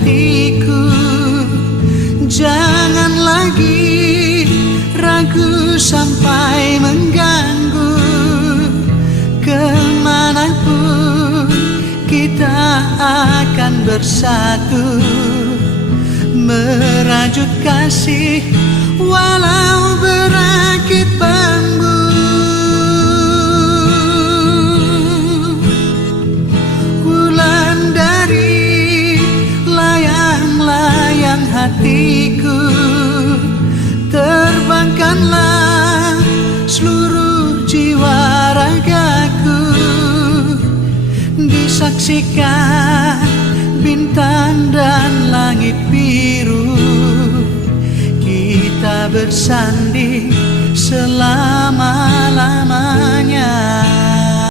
hatiku. Jangan lagi ragu sampai mengganggu. Kemanapun kita akan bersatu, merajut kasih walau berakit bambu. Wulan dari layang-layang hatiku, terbangkanlah seluruh jiwa ragaku. Disaksikan bintang dan langit biru, kita bersanding selama-lamanya.